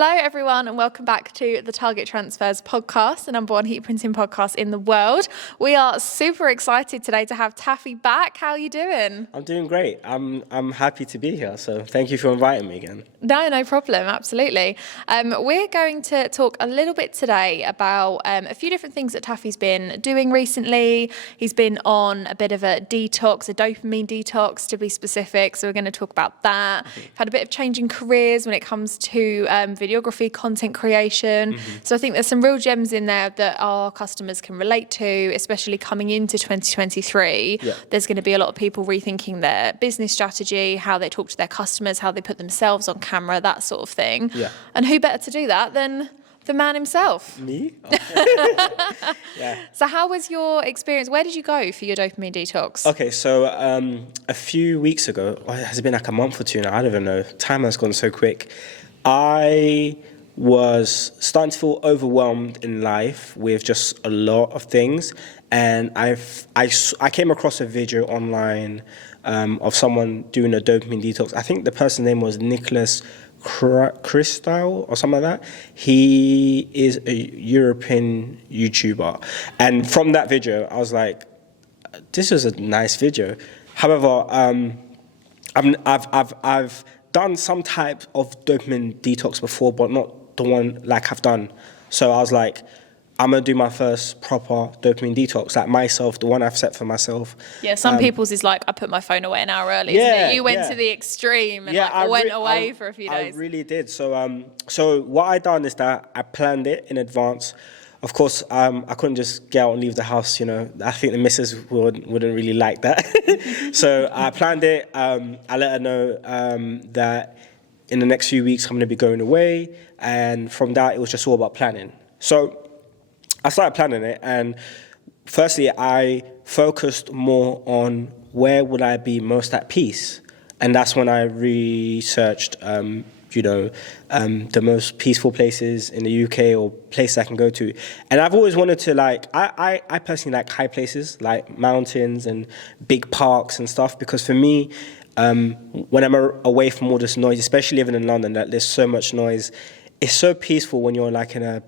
Hello everyone and welcome back to the Target Transfers podcast, the number one heat printing podcast in the world. We are super excited today to have Taffy back. How are you doing? I'm doing great. I'm happy to be here, so thank you for inviting me again. No problem, absolutely. We're going to talk a little bit today about a few different things that Taffy's been doing recently. He's been on a bit of a detox, a dopamine detox to be specific, so we're going to talk about that. We've had a bit of changing careers when it comes to videography, content creation. So I think there's some real gems in there that our customers can relate to, especially coming into 2023. Yeah. There's going to be a lot of people rethinking their business strategy, how they talk to their customers, how they put themselves on camera, that sort of thing. Yeah. And who better to do that than the man himself? Me? Yeah. So how was your experience? Where did you go for your dopamine detox? Okay, so a few weeks ago, has it been like a month or two now? I don't even know. Time has gone so quick. I was starting to feel overwhelmed in life with just a lot of things, and I came across a video online of someone doing a dopamine detox. I think the person's name was Nicholas Crystal or something like that. He is a European YouTuber, and from that video, I was like, "This was a nice video." However, I've done some type of dopamine detox before, but not the one like I've done. So I was like, I'm gonna do my first proper dopamine detox, like myself, the one I've set for myself. Yeah, some people's is like, I put my phone away an hour early, isn't it? You went to the extreme and went away for a few days. I really did. So what I done is that I planned it in advance. Of course, I couldn't just get out and leave the house, you know. I think the missus wouldn't really like that. So I planned it. I let her know that in the next few weeks I'm going to be going away. And from that, it was just all about planning. So I started planning it. And firstly, I focused more on where would I be most at peace. And that's when I researched the most peaceful places in the UK or places I can go to. And I've always wanted to I personally like high places, like mountains and big parks and stuff, because for me, when I'm away from all this noise, especially living in London, that there's so much noise, it's so peaceful when you're like in a,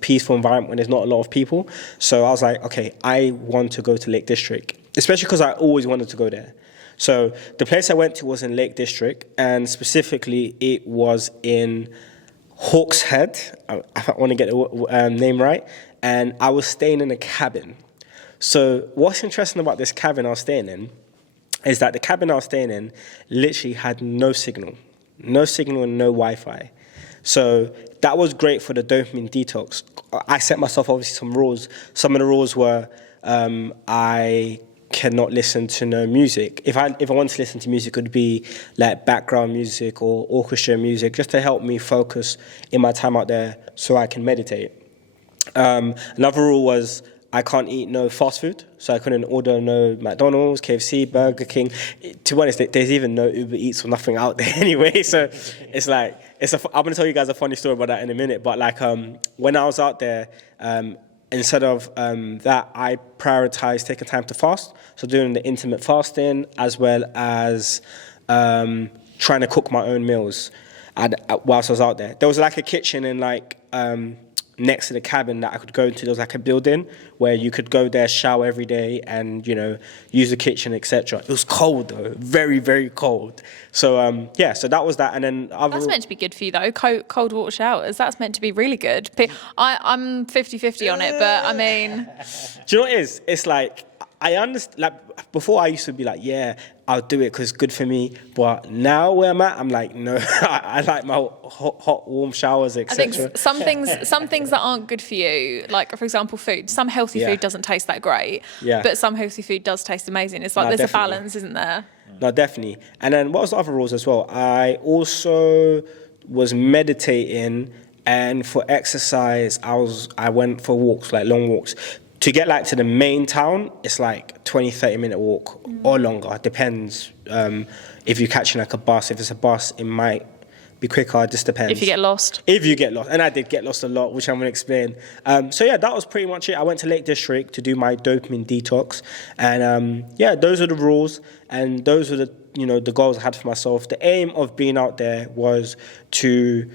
peaceful environment when there's not a lot of people. So I was like, okay, I want to go to Lake District, especially because I always wanted to go there. So the place I went to was in Lake District, and specifically it was in Hawkshead. I want to get the name right. And I was staying in a cabin. So what's interesting about this cabin I was staying in is that the cabin I was staying in literally had no signal and no Wi-Fi. So that was great for the dopamine detox. I set myself obviously some rules. Some of the rules were I cannot listen to no music. If I want to listen to music, it would be like background music or orchestra music, just to help me focus in my time out there so I can meditate. Another rule was I can't eat no fast food, so I couldn't order no McDonald's, KFC, Burger King. To be honest, there's even no Uber Eats or nothing out there anyway. So it's like I'm gonna tell you guys a funny story about that in a minute. But like when I was out there, instead of that, I prioritized taking time to fast. So doing the intermittent fasting as well as trying to cook my own meals whilst I was out there. There was like a kitchen in next to the cabin that I could go into. There was like a building where you could go there, shower every day, and use the kitchen, etc. It was cold though, very, very cold. So so that was that. And then that's meant to be good for you though. Cold water showers. That's meant to be really good. I'm 50-50 on it, but I mean, do you know what it is? It's like I understand. Like before, I used to be like, yeah, I'll do it because it's good for me. But now where I'm at, I'm like, no, I like my hot, warm showers, etc. I think some things that aren't good for you, like for example, food. Some healthy food doesn't taste that great, but some healthy food does taste amazing. It's like there's definitely a balance, isn't there? No, definitely. And then what was the other rules as well? I also was meditating, and for exercise, I went for walks, like long walks. To get to the main town, it's like 20-30 minute walk or longer. It depends if you're catching like a bus. If it's a bus, it might be quicker. It just depends. If you get lost. And I did get lost a lot, which I'm going to explain. So that was pretty much it. I went to Lake District to do my dopamine detox. And those are the rules. And those are the goals I had for myself. The aim of being out there was to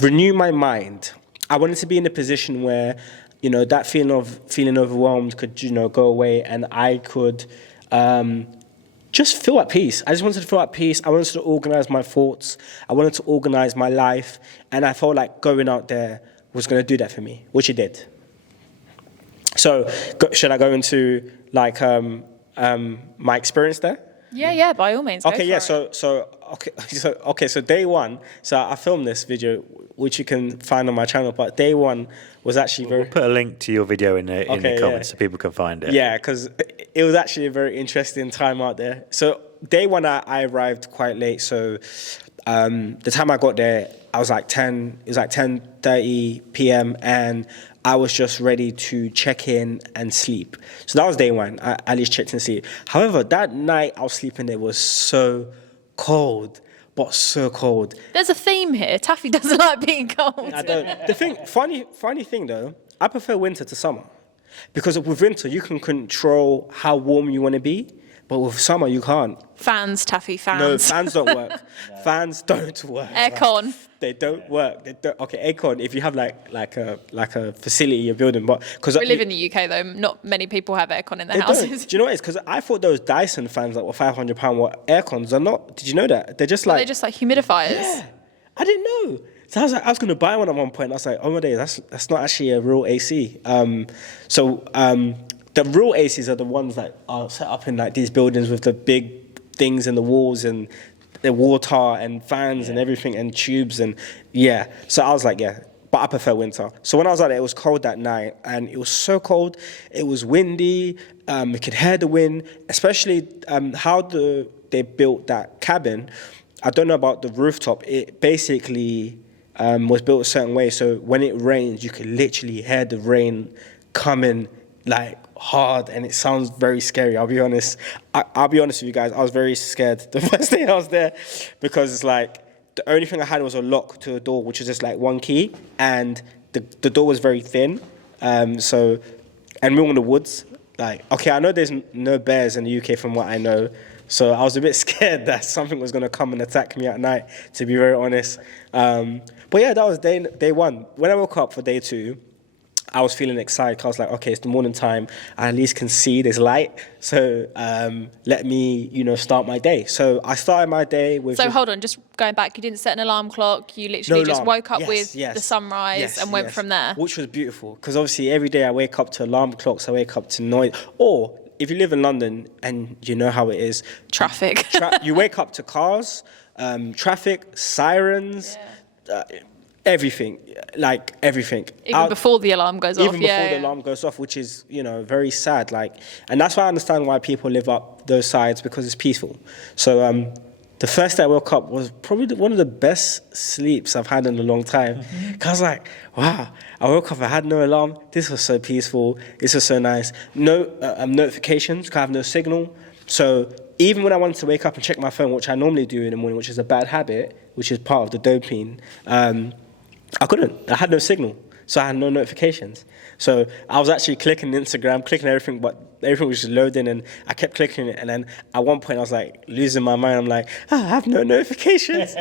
renew my mind. I wanted to be in a position where, you know, that feeling overwhelmed could, you know, go away, and I could just feel at peace. I just wanted to feel at peace. I wanted to organize my thoughts. I wanted to organize my life, and I felt like going out there was going to do that for me, which it did. So, should I go into like my experience there? Yeah, by all means. Okay, go yeah. for it. So day one. So I filmed this video, which you can find on my channel. But day one was actually We'll put a link to your video in the comments so people can find it. Yeah, because it was actually a very interesting time out there. So day one, I arrived quite late. So the time I got there, I was like 10. It was like 10:30 p.m. and I was just ready to check in and sleep. So that was day one. I at least checked in and sleep. However, that night I was sleeping, it was so cold, but so cold. There's a theme here. Taffy doesn't like being cold. I don't. The thing, funny thing though, I prefer winter to summer, because with winter you can control how warm you want to be, but with summer you can't. Fans, Taffy, fans. No, fans don't work. Fans don't work. Aircon. They don't work. They don't. Okay, aircon. If you have like a facility you're building, but because We live in the UK though. Not many people have aircon in their they houses. don't. Do you know what it is? Because I thought those Dyson fans that were £500 were aircons. Are not. Did you know that? They're just like. They're just like humidifiers. Yeah, I didn't know. So I was like, I was going to buy one at one point. I was like, oh my days, that's not actually a real AC. The real ACs are the ones that are set up in like these buildings with the big things in the walls and the water and fans and everything and tubes and yeah. So I was like, yeah, but I prefer winter. So when I was out there, it was cold that night and it was so cold. It was windy. You could hear the wind, especially how they built that cabin. I don't know about the rooftop. It basically was built a certain way. So when it rains, you could literally hear the rain coming like hard, and it sounds very scary. I'll be honest. I'll be honest with you guys. I was very scared the first day I was there, because it's like the only thing I had was a lock to a door, which was just like one key, and the door was very thin. And we were in the woods. Like, okay, I know there's no bears in the UK from what I know, so I was a bit scared that something was going to come and attack me at night, to be very honest. But yeah, that was day one. When I woke up for day two, I was feeling excited. I was like, okay, it's the morning time. I at least can see there's light. So let me, start my day. So I started my day with... So hold on, just going back, you didn't set an alarm clock. You literally just woke up with the sunrise and went from there. Which was beautiful, because obviously every day I wake up to alarm clocks, I wake up to noise. Or if you live in London and you know how it is... Traffic. You wake up to cars, traffic, sirens... everything. Even before the alarm goes off. Even before the alarm goes off, which is, very sad. And that's why I understand why people live up those sides, because it's peaceful. So the first day I woke up was probably one of the best sleeps I've had in a long time. Mm-hmm. 'Cause I was like, wow, I woke up, I had no alarm. This was so peaceful. This was so nice. No notifications, 'cause I have no signal. So even when I wanted to wake up and check my phone, which I normally do in the morning, which is a bad habit, which is part of the dopamine, I couldn't. I had no signal, so I had no notifications. So I was actually clicking Instagram, clicking everything, but everything was just loading, and I kept clicking it. And then at one point, I was like losing my mind. I'm like, I have no notifications.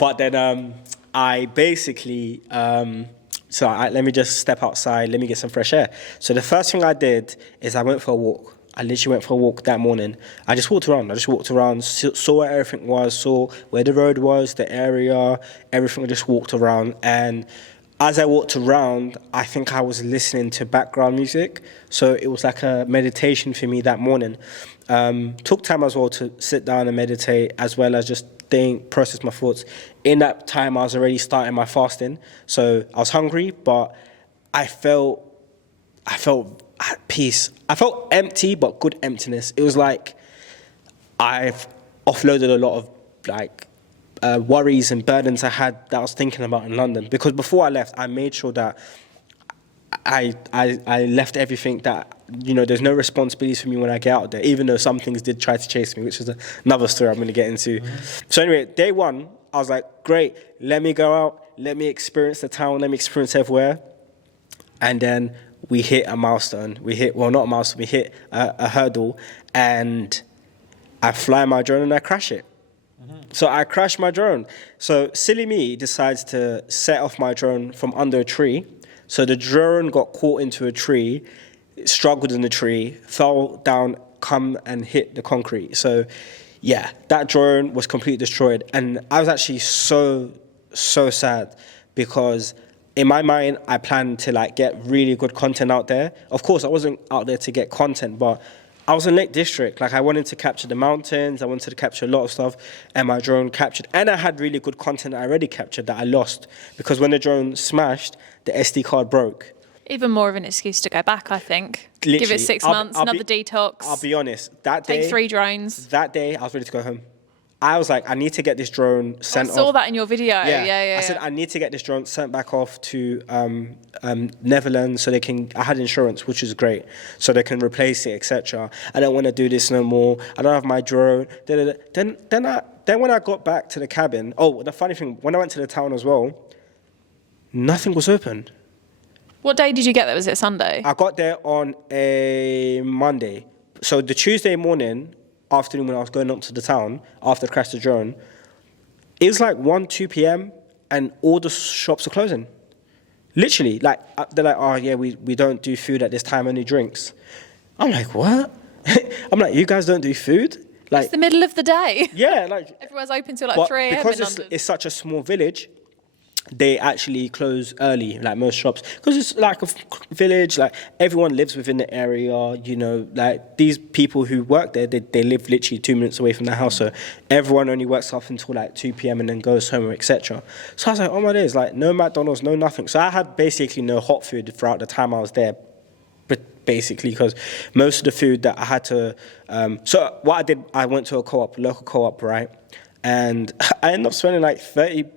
But then I basically, let me just step outside. Let me get some fresh air. So the first thing I did is I went for a walk. I literally went for a walk that morning. I just walked around, saw where everything was, saw where the road was, the area, everything. I just walked around. And as I walked around, I think I was listening to background music. So it was like a meditation for me that morning. Took time as well to sit down and meditate, as well as just think, process my thoughts. In that time, I was already starting my fasting. So I was hungry, but I felt at peace. I felt empty, but good emptiness. It was like I've offloaded a lot of worries and burdens I had that I was thinking about in London. Because before I left, I made sure that I left everything that, there's no responsibilities for me when I get out there, even though some things did try to chase me, which is another story I'm going to get into. Mm-hmm. So anyway, day one, I was like, great, let me go out, let me experience the town, let me experience everywhere. And then we hit a milestone. We hit a hurdle, and I fly my drone and I crash it. Mm-hmm. So I crashed my drone. So silly me decides to set off my drone from under a tree. So the drone got caught into a tree, struggled in the tree, fell down, come and hit the concrete. So yeah, that drone was completely destroyed. And I was actually so sad because in my mind, I planned to like get really good content out there. Of course, I wasn't out there to get content, but I was in Lake District. Like I wanted to capture the mountains. I wanted to capture a lot of stuff, and my drone captured. And I had really good content I already captured that I lost because when the drone smashed, the SD card broke. Even more of an excuse to go back, I think. Literally, Give it 6 months, another detox. I'll be honest. That day, take 3 drones. That day, I was ready to go home. I was like, I need to get this drone sent off. I saw that in your video. Yeah. I said, I need to get this drone sent back off to Netherlands so they can, I had insurance, which is great, so they can replace it, etc. I don't want to do this no more. I don't have my drone. Then when I got back to the cabin, the funny thing, when I went to the town as well, nothing was open. What day did you get there? Was it Sunday? I got there on a Monday. So the Tuesday afternoon when I was going up to the town after I crashed the drone, it was like 2 p.m. and all the shops are closing. Literally, like they're like, oh yeah, we don't do food at this time, only drinks. I'm like, what? I'm like, you guys don't do food? Like it's the middle of the day. Yeah, like everyone's open till like 3 a.m. because it's such a small village. They actually close early, like most shops, because it's like a village. Like everyone lives within the area, you know. Like these people who work there, they live literally 2 minutes away from the house. So everyone only works up until like 2 p.m. and then goes home, etc. So I was like, oh my days, like no McDonald's, no nothing. So I had basically no hot food throughout the time I was there, but basically because most of the food that I had to. So what I did, I went to a local co-op, right, and I ended up spending like £30,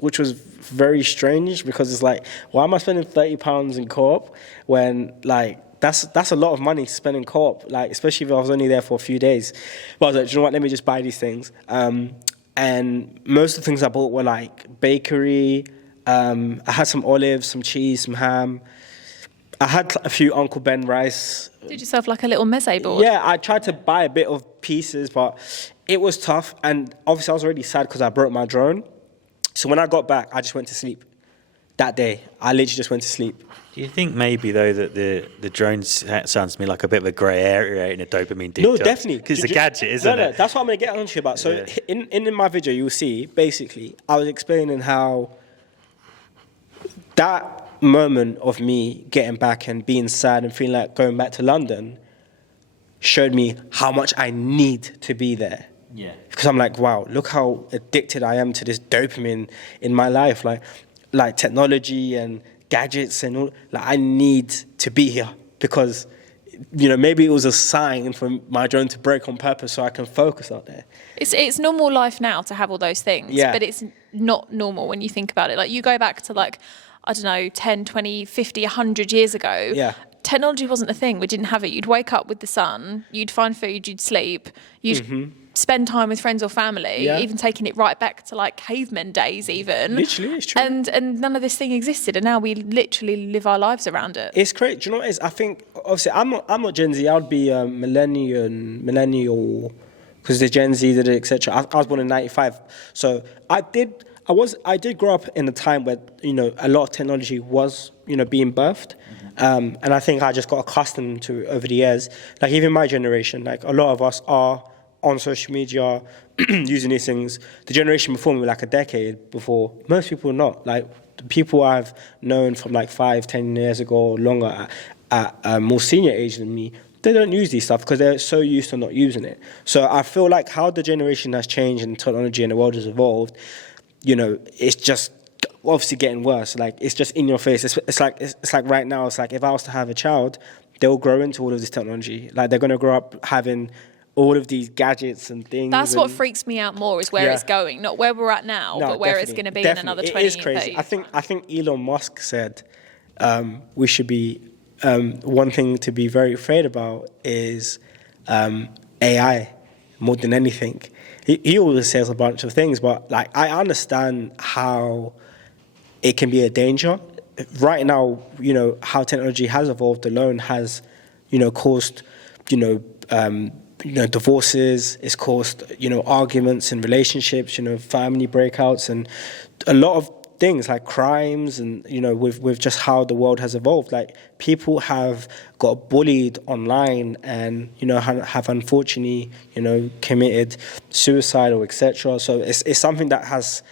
which was very strange because it's like, why am I spending £30 in co-op when like that's a lot of money to spend in co-op, like especially if I was only there for a few days. But I was like, do you know what? Let me just buy these things. And most of the things I bought were like bakery. I had some olives, some cheese, some ham. I had a few Uncle Ben rice. Did yourself like a little meze board? Yeah, I tried to buy a bit of pieces, but it was tough. And obviously I was already sad because I broke my drone. So when I got back, I just went to sleep. That day, I literally just went to sleep. Do you think maybe, though, that the drone sounds to me like a bit of a grey area in a dopamine detox? No, definitely. Because it's a gadget, isn't it? No, that's what I'm going to get onto you about. So in my video, you'll see, basically, I was explaining how that moment of me getting back and being sad and feeling like going back to London showed me how much I need to be there. Yeah. Because I'm like, wow, look how addicted I am to this dopamine in my life. Like technology and gadgets and all. Like I need to be here because, you know, maybe it was a sign for my drone to break on purpose so I can focus out there. It's normal life now to have all those things, but it's not normal when you think about it. Like you go back to like, I don't know, 10, 20, 50, 100 years ago. Yeah. Technology wasn't a thing. We didn't have it. You'd wake up with the sun, you'd find food, you'd sleep, you'd spend time with friends or family, even taking it right back to like cavemen days even. Literally, it's true. And none of this thing existed, and now we literally live our lives around it. It's great. Do you know what it is? I think, obviously, I'm not Gen Z. I would be a millennial, because the Gen Z did it, etc. I was born in 95. So I did grow up in a time where, you know, a lot of technology was, you know, being birthed. And I think I just got accustomed to it over the years. Like even my generation, like a lot of us are on social media using these things. The generation before me were like a decade before. Most people are not. Like the people I've known from like 5, 10 years ago or longer at a more senior age than me, they don't use these stuff because they're so used to not using it. So I feel like how the generation has changed and technology and the world has evolved, you know, it's just obviously getting worse. Like it's just in your face. It's like right now. It's like if I was to have a child, they'll grow into all of this technology. Like they're gonna grow up having all of these gadgets and things. That's what freaks me out more is where it's going, not where we're at now, but where it's going to be in another 20 years. It is crazy. I think Elon Musk said we should be one thing to be very afraid about is AI more than anything. He always says a bunch of things, but like I understand how it can be a danger. Right now, you know, how technology has evolved alone has, you know, caused, you know, divorces. It's caused, arguments in relationships, family breakouts, and a lot of things like crimes, and with just how the world has evolved. Like, people have got bullied online, and have unfortunately committed suicide or etc. So it's something that has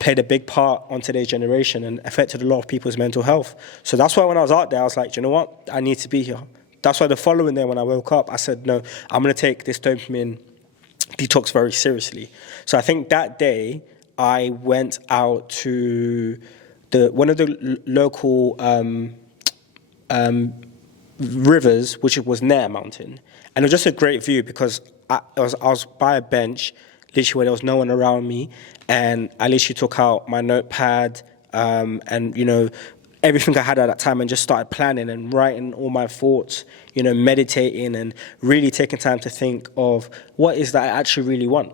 played a big part on today's generation and affected a lot of people's mental health. So that's why when I was out there, I was like, you know what, I need to be here. That's why the following day when I woke up, I said, no, I'm going to take this dopamine detox very seriously. So I think that day I went out to one of the local rivers, which was near a mountain. And it was just a great view because I was by a bench, literally where there was no one around me, and I literally took out my notepad and everything I had at that time, and just started planning and writing all my thoughts, meditating and really taking time to think of what is that I actually really want.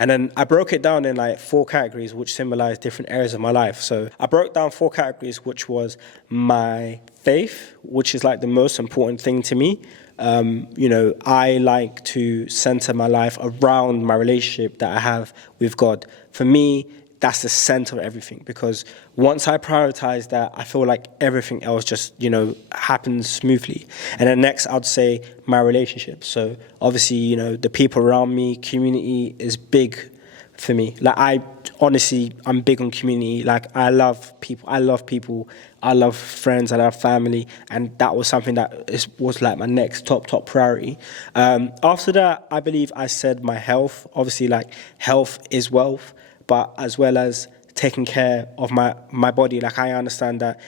And then I broke it down in like 4 categories, which symbolize different areas of my life. So I broke down 4 categories, which was my faith, which is like the most important thing to me. I like to center my life around my relationship that I have with God. For me, that's the center of everything, because once I prioritize that, I feel like everything else just, happens smoothly. And then next, I'd say my relationships. So obviously, the people around me, community is big for me. Like, I'm big on community. Like, I love people. I love friends. I love family. And that was something that was like my next top priority. After that, I believe I said my health. Obviously, like, health is wealth, but as well as taking care of my body. Like, I understand that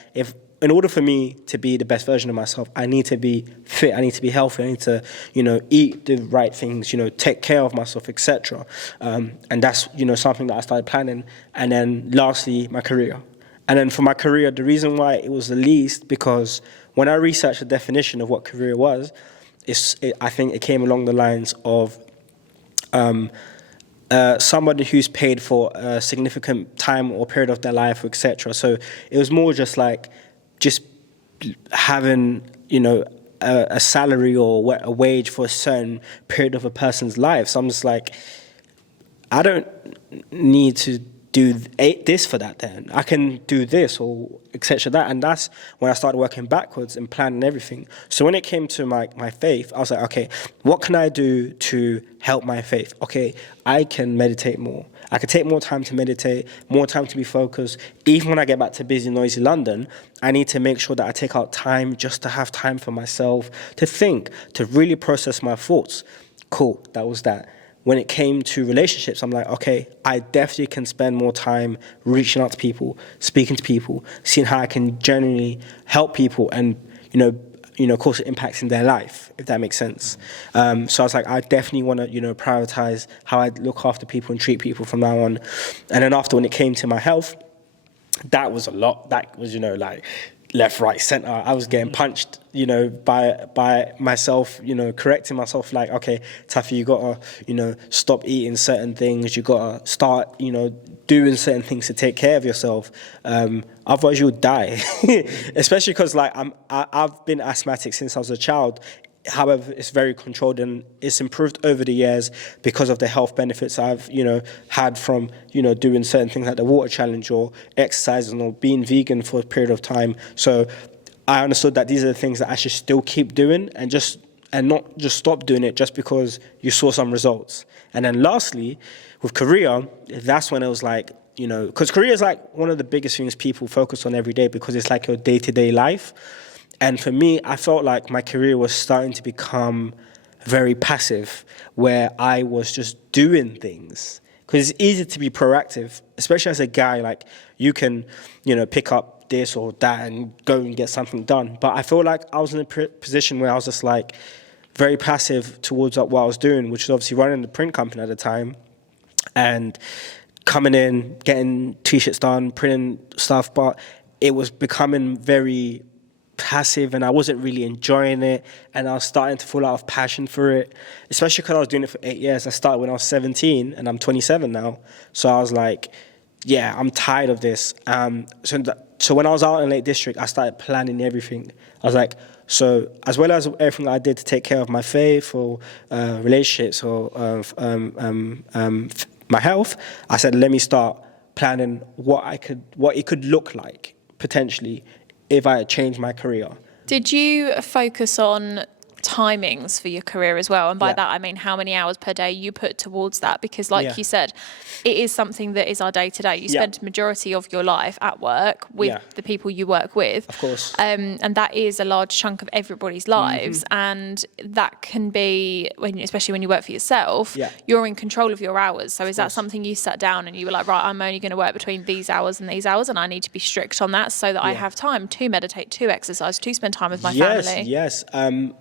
in order for me to be the best version of myself, I need to be fit, I need to be healthy, I need to, eat the right things, take care of myself, etc. And that's, something that I started planning. And then lastly, my career. And then for my career, the reason why it was the least, because when I researched the definition of what career was, I think it came along the lines of somebody who's paid for a significant time or period of their life, etc. So it was more just having, a salary or a wage for a certain period of a person's life. So I'm just like, I don't need to do this for that then. I can do this or etc. that. And that's when I started working backwards and planning everything. So when it came to my faith, I was like, okay, what can I do to help my faith? Okay, I can meditate more. I can take more time to meditate, more time to be focused. Even when I get back to busy, noisy London, I need to make sure that I take out time just to have time for myself, to think, to really process my thoughts. Cool, that was that. When it came to relationships, I'm like, okay, I definitely can spend more time reaching out to people, speaking to people, seeing how I can genuinely help people and, cause impacts in their life, if that makes sense. So I was like, I definitely want to, prioritize how I look after people and treat people from now on. And then after, when it came to my health, that was a lot. That was, like left, right, center. I was getting punched, by myself, correcting myself, like, okay, Taffy, you gotta, stop eating certain things. You gotta start, doing certain things to take care of yourself. Otherwise you'll die. Especially because, like, I've been asthmatic since I was a child. However, it's very controlled and it's improved over the years because of the health benefits I've, had from, doing certain things like the water challenge or exercising or being vegan for a period of time. So I understood that these are the things that I should still keep doing and not just stop doing it just because you saw some results. And then lastly, with career, that's when it was like, because career is like one of the biggest things people focus on every day because it's like your day-to-day life. And for me, I felt like my career was starting to become very passive, where I was just doing things. Because it's easy to be proactive, especially as a guy. Like, you can, pick up this or that and go and get something done. But I feel like I was in a position where I was just like very passive towards what I was doing, which was obviously running the print company at the time and coming in, getting T-shirts done, printing stuff. But it was becoming very passive and I wasn't really enjoying it, and I was starting to fall out of passion for it, especially because I was doing it for 8 years. I started when I was 17 and I'm 27 now. So I was like, yeah, I'm tired of this. So when I was out in Lake District, I started planning everything. I was like, so as well as everything I did to take care of my faith or relationships or my health, I said, let me start planning what it could look like potentially if I had changed my career. Did you focus on timings for your career as well? And by Yeah. that, I mean how many hours per day you put towards that? Because like Yeah. you said, it is something that is our day to day. You spend the majority of your life at work with the people you work with. Of course. And that is a large chunk of everybody's lives. And that can be, especially when you work for yourself, you're in control of your hours. So is that something you sat down and you were like, right, I'm only going to work between these hours and I need to be strict on that so that I have time to meditate, to exercise, to spend time with my family? Yes.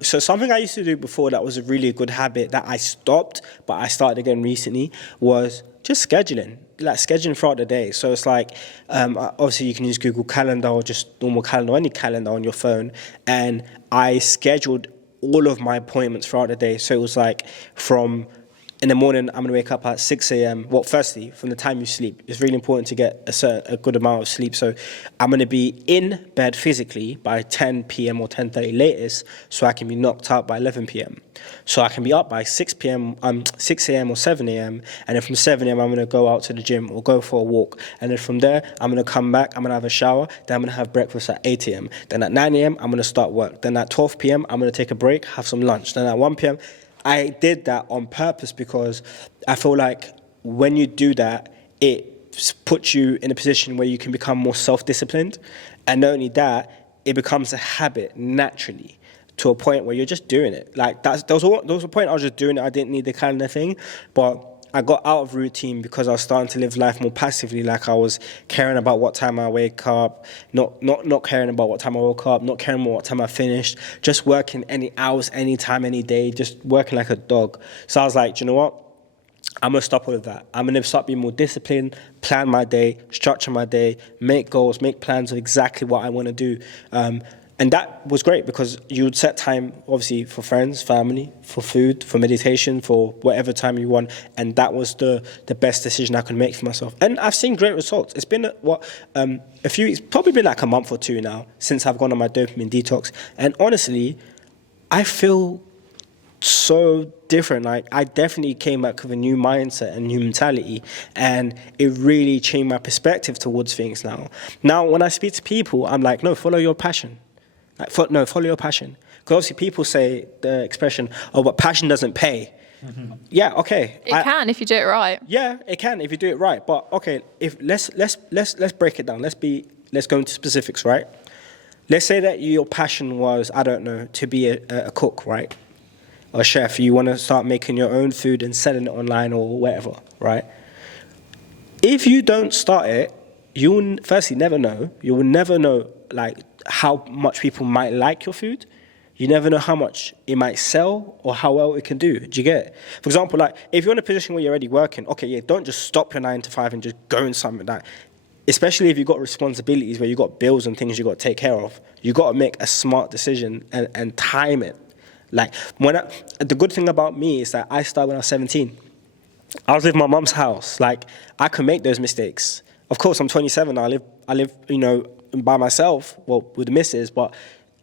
So something I used to do before that was a really good habit that I stopped, but I started again recently, was just scheduling throughout the day. So it's like, obviously you can use Google Calendar or just normal calendar, any calendar on your phone. And I scheduled all of my appointments throughout the day. So it was like from in the morning, I'm going to wake up at 6 a.m. Well, firstly, from the time you sleep, it's really important to get a good amount of sleep. So I'm going to be in bed physically by 10 p.m. or 10:30 latest, so I can be knocked out by 11 p.m. So I can be up by 6 a.m. or 7 a.m. And then from 7 a.m., I'm going to go out to the gym or go for a walk. And then from there, I'm going to come back, I'm going to have a shower, then I'm going to have breakfast at 8 a.m. Then at 9 a.m., I'm going to start work. Then at 12 p.m., I'm going to take a break, have some lunch. Then at 1 p.m., I did that on purpose because I feel like when you do that, it puts you in a position where you can become more self-disciplined. And not only that, it becomes a habit naturally to a point where you're just doing it. Like there was a point I was just doing it. I didn't need the calendar thing, but I got out of routine because I was starting to live life more passively. Like I was caring about what time I wake up, not caring about what time I woke up, not caring about what time I finished, just working any hours, any time, any day, just working like a dog. So I was like, do you know what? I'm going to stop all of that. I'm going to start being more disciplined, plan my day, structure my day, make goals, make plans of exactly what I want to do. And that was great because you would set time, obviously, for friends, family, for food, for meditation, for whatever time you want. And that was the best decision I could make for myself. And I've seen great results. It's been, a few weeks, probably been like a month or two now since I've gone on my dopamine detox. And honestly, I feel so different. Like I definitely came back with a new mindset and new mentality, and it really changed my perspective towards things now. Now, when I speak to people, I'm like, no, follow your passion. Follow your passion. Because obviously people say the expression, oh, but passion doesn't pay. Mm-hmm. Yeah, okay. It can if you do it right. Yeah, it can if you do it right. But okay, if let's break it down. Let's go into specifics, right? Let's say that your passion was, I don't know, to be a cook, right? Or a chef. You want to start making your own food and selling it online or whatever, right? If you don't start it, you will firstly never know. You will never know, like, how much people might like your food. You never know how much it might sell or how well it can do. Do you get it? For example, like if you're in a position where you're already working, okay, yeah, don't just stop your 9 to 5 and just go in something like that. Especially if you've got responsibilities where you've got bills and things you've got to take care of. You've got to make a smart decision and time it. Like the good thing about me is that I started when I was 17. I was living in my mum's house. Like I could make those mistakes. Of course, I'm 27 now. I live, by myself, well, with the missus, but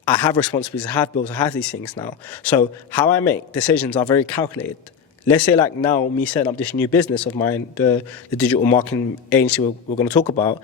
I have responsibilities, I have bills, I have these things now. So how I make decisions are very calculated. Let's say like now, me setting up this new business of mine, the digital marketing agency we're going to talk about,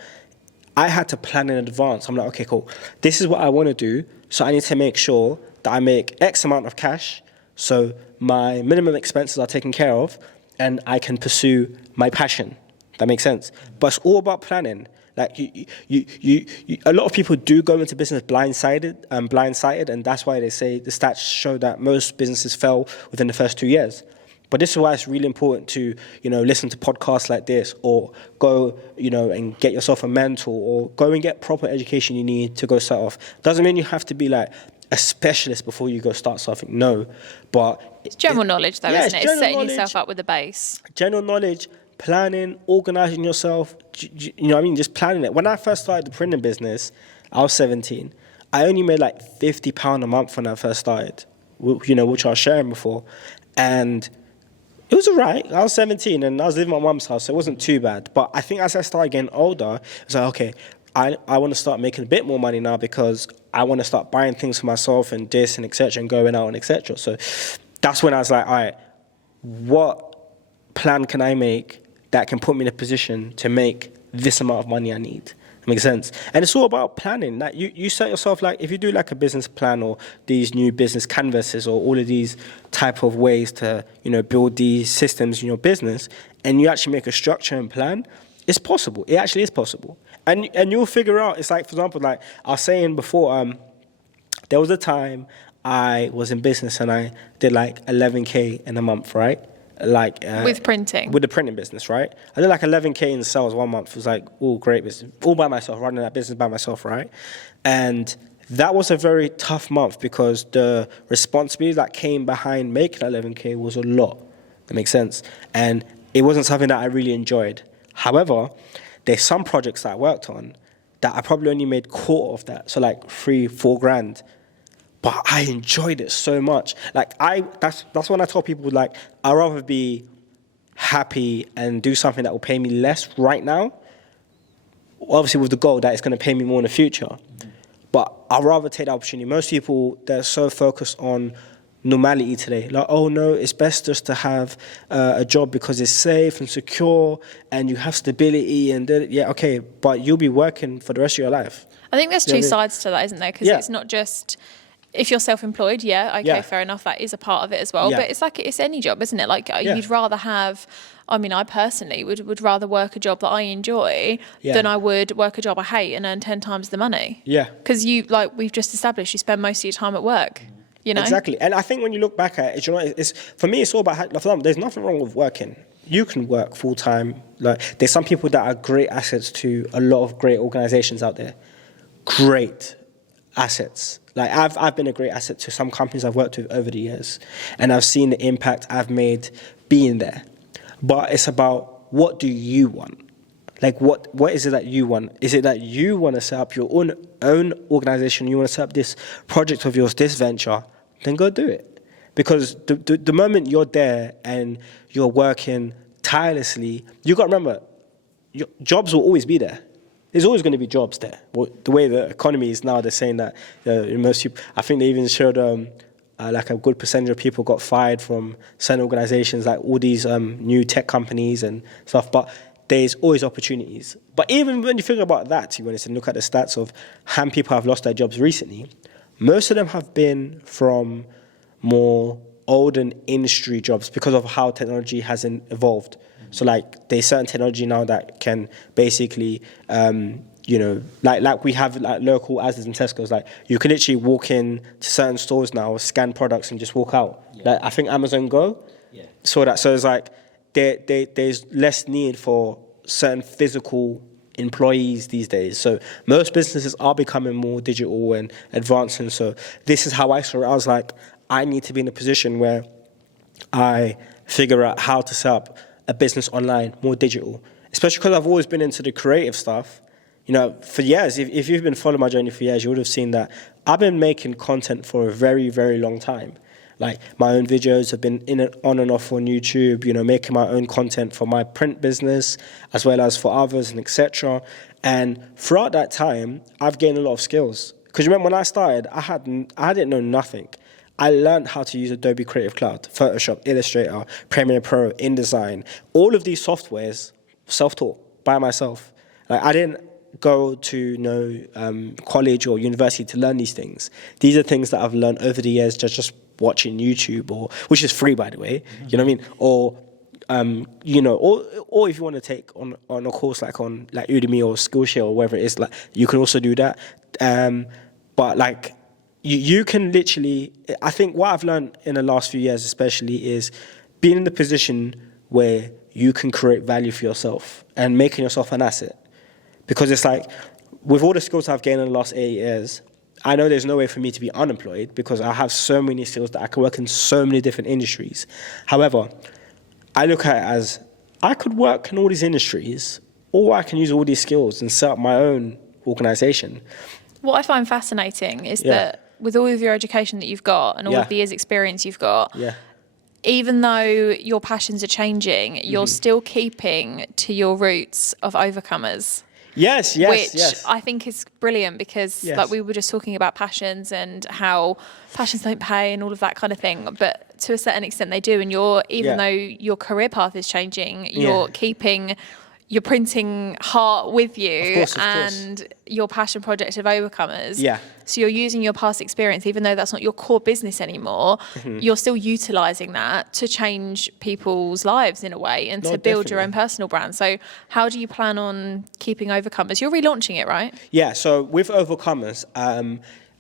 I had to plan in advance. I'm like, okay, cool. This is what I want to do, so I need to make sure that I make X amount of cash, so my minimum expenses are taken care of, and I can pursue my passion. That makes sense. But it's all about planning. Like a lot of people do go into business blindsided, and that's why they say the stats show that most businesses fail within the first 2 years. But this is why it's really important to, listen to podcasts like this, or go, and get yourself a mentor, or go and get proper education you need to go start off. Doesn't mean you have to be like a specialist before you go start something. No, but it's general knowledge, though, isn't it? It's setting knowledge, yourself up with a base. General knowledge. Planning, organising yourself, you know what I mean? Just planning it. When I first started the printing business, I was 17. I only made like £50 a month when I first started, which I was sharing before. And It was all right. I was 17 and I was living at my mum's house, so it wasn't too bad. But I think as I started getting older, it's like, okay, I want to start making a bit more money now because I want to start buying things for myself and this and etc. and going out and etc. So that's when I was like, all right, what plan can I make that can put me in a position to make this amount of money I need? Makes sense. And it's all about planning. Like you set yourself, like if you do like a business plan or these new business canvases or all of these type of ways to, build these systems in your business, and you actually make a structure and plan, it's possible. It actually is possible. And you'll figure out, it's like, for example, like I was saying before, there was a time I was in business and I did like 11K in a month, right? With printing, with the printing business, right? I did like 11K in sales 1 month. It was like all great business, all by myself, running that business by myself, right? And that was a very tough month because the responsibility that came behind making 11K was a lot. That makes sense. And it wasn't something that I really enjoyed. However, there's some projects that I worked on that I probably only made quarter of that, so like 3-4 grand. But I enjoyed it so much. Like that's when I tell people, like, I'd rather be happy and do something that will pay me less right now, obviously with the goal that it's going to pay me more in the future. Mm-hmm. But I'd rather take the opportunity. Most people, they're so focused on normality today. Like, oh no, it's best just to have a job because it's safe and secure and you have stability and yeah, okay, but you'll be working for the rest of your life. I think there's two sides to that, isn't there? Because it's not just... If you're self-employed, fair enough, that is a part of it as well. Yeah. But it's any job, isn't it? Like you'd rather have, I personally would rather work a job that I enjoy than I would work a job I hate and earn 10 times the money. Yeah. Because we've just established, you spend most of your time at work, Exactly. And I think when you look back at it, it's for me, it's all about, there's nothing wrong with working. You can work full-time. Like, there's some people that are great assets to a lot of great organizations out there. Great assets. Like I've been a great asset to some companies I've worked with over the years, and I've seen the impact I've made being there. But it's about, what do you want? Like what is it that you want? Is it that you want to set up your own organization? You want to set up this project of yours, this venture? Then go do it. Because the moment you're there and you're working tirelessly, you got to remember, your jobs will always be there. There's always going to be jobs there. Well, the way the economy is now, they're saying that most people, I think they even showed like a good percentage of people got fired from certain organizations, like all these new tech companies and stuff. But there's always opportunities. But even when you think about that, to be honest, and look at the stats of how many people have lost their jobs recently, most of them have been from more older industry jobs because of how technology has evolved. So like there's certain technology now that can basically, like we have like local Asda's and Tesco's, like you can literally walk in to certain stores now, scan products and just walk out. Yeah. Like I think Amazon Go saw that. So it's like there's less need for certain physical employees these days. So most businesses are becoming more digital and advancing. So this is how I saw it. I was like, I need to be in a position where I figure out how to set up a business online, more digital, especially because I've always been into the creative stuff. For years, if you've been following my journey for years, you would have seen that I've been making content for a very, very long time. Like my own videos have been on and off on YouTube, making my own content for my print business as well as for others and etc. And throughout that time, I've gained a lot of skills. Because remember when I started, I didn't know nothing. I learned how to use Adobe Creative Cloud, Photoshop, Illustrator, Premiere Pro, InDesign. All of these softwares, self-taught by myself. Like I didn't go to college or university to learn these things. These are things that I've learned over the years just watching YouTube, which is free, by the way. Mm-hmm. You know what I mean? Or if you want to take on a course like on like Udemy or Skillshare or whatever it is, like you can also do that. But like you can literally, I think what I've learned in the last few years especially is being in the position where you can create value for yourself and making yourself an asset. Because it's like, with all the skills I've gained in the last 8 years, I know there's no way for me to be unemployed because I have so many skills that I can work in so many different industries. However, I look at it as I could work in all these industries, or I can use all these skills and set up my own organization. What I find fascinating is that with all of your education that you've got and all of the years experience you've got, even though your passions are changing, you're still keeping to your roots of overcomers. Yes, which yes. I think is brilliant because Yes. like we were just talking about passions and how passions don't pay and all of that kind of thing, but to a certain extent they do. And even though your career path is changing, you're keeping your printing heart with you, Of course. and your passion project of overcomers. Yeah. So you're using your past experience, even though that's not your core business anymore, you're still utilizing that to change people's lives in a way and to build your own personal brand. So how do you plan on keeping overcomers? You're relaunching it, right? Yeah, so with Overcomers,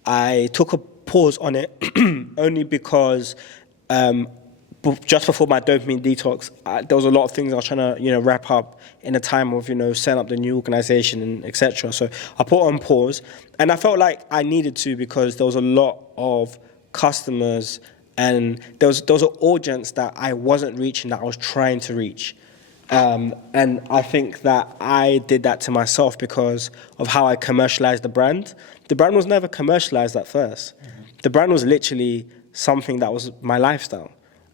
I took a pause on it only because just before my dopamine detox, there was a lot of things I was trying to, wrap up in a time of, setting up the new organization and etc. So I put on pause, and I felt like I needed to because there was a lot of customers and there was an audience that I wasn't reaching that I was trying to reach. And I think that I did that to myself because of how I commercialized the brand. The brand was never commercialized at first. The brand was literally something that was my lifestyle.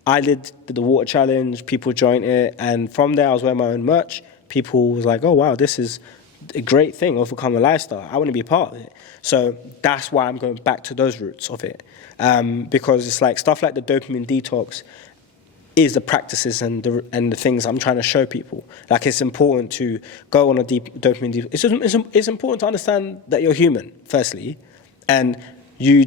I did the water challenge, people joined it, and from there I was wearing my own merch. People was like, oh wow, this is a great thing, overcome a lifestyle. I want to be part of it. So that's why I'm going back to those roots of it. Because it's like stuff like the dopamine detox is the practices and the things I'm trying to show people. Like it's important to go on a deep dopamine detox. It's important to understand that you're human, firstly, and you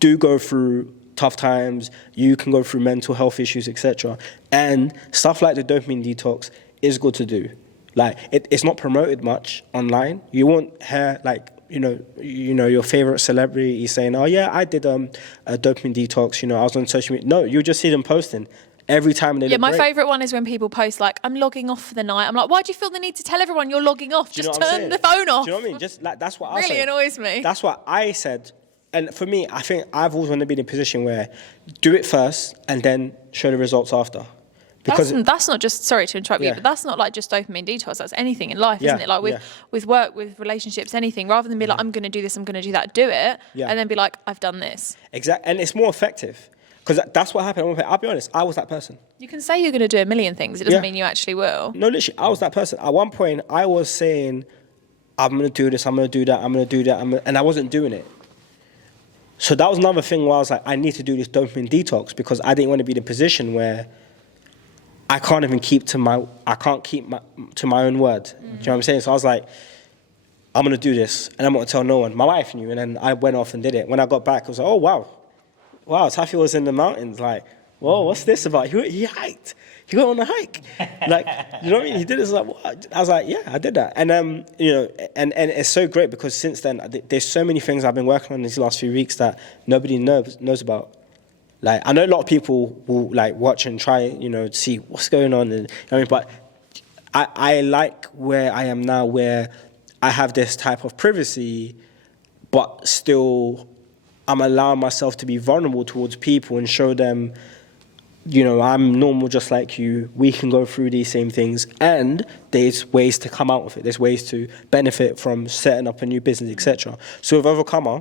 do go through tough times, you can go through mental health issues, etc. And stuff like the dopamine detox is good to do. Like it's not promoted much online. You won't hear like your favorite celebrity saying, "Oh yeah, I did a dopamine detox." I was on social media. No, you just see them posting every time. They my favourite one is when people post like, "I'm logging off for the night." I'm like, why do you feel the need to tell everyone you're logging off? Just turn the phone off. Do you know what I mean? Just like that's what I really annoys me. That's what I said. And for me, I think I've always wanted to be in a position where do it first and then show the results after. Because that's not just, sorry to interrupt you, but that's not like just dopamine detox. That's anything in life, isn't it? Like with work, with relationships, anything. Rather than be like, I'm going to do this, I'm going to do that, do it. Yeah. And then be like, I've done this. Exactly. And it's more effective. Because that's what happened. I'll be honest, I was that person. You can say you're going to do a million things. It doesn't mean you actually will. No, literally, I was that person. At one point, I was saying, I'm going to do this, I'm going to do that, I'm going to do that. And I wasn't doing it. So that was another thing where I was like, I need to do this dopamine detox because I didn't want to be in a position where I can't even keep to my own word. Do you know what I'm saying? So I was like, I'm going to do this and I'm not going to tell no one. My wife knew, and then I went off and did it. When I got back, I was like, oh, wow, Taffy was in the mountains. Like, whoa, what's this about? He hiked. He went on a hike. Like, you know what I mean? He did it. Like, what? I was like, yeah, I did that. And, and it's so great because since then, there's so many things I've been working on these last few weeks that nobody knows about. Like, I know a lot of people will like watch and try, see what's going on. And, but I like where I am now, where I have this type of privacy, but still I'm allowing myself to be vulnerable towards people and show them, I'm normal just like you. We can go through these same things, and there's ways to come out of it. There's ways to benefit from setting up a new business, etc. So with Overcomer,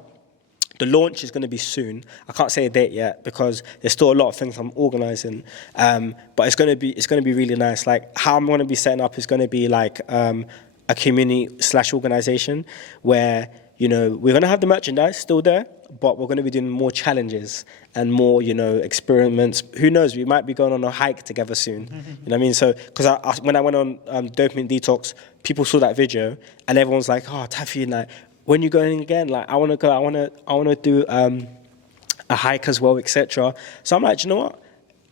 the launch is going to be soon. I can't say a date yet because there's still a lot of things I'm organising. But it's going to be really nice. Like how I'm going to be setting up is going to be like a community/organisation where we're going to have the merchandise still there, but we're going to be doing more challenges and more, experiments. Who knows? We might be going on a hike together soon. You know what I mean? So, because when I went on Dopamine Detox, people saw that video and everyone's like, "Oh, Taffy, like, when you going again? Like, I want to go. I want to do a hike as well, etc." So I'm like, do you know what?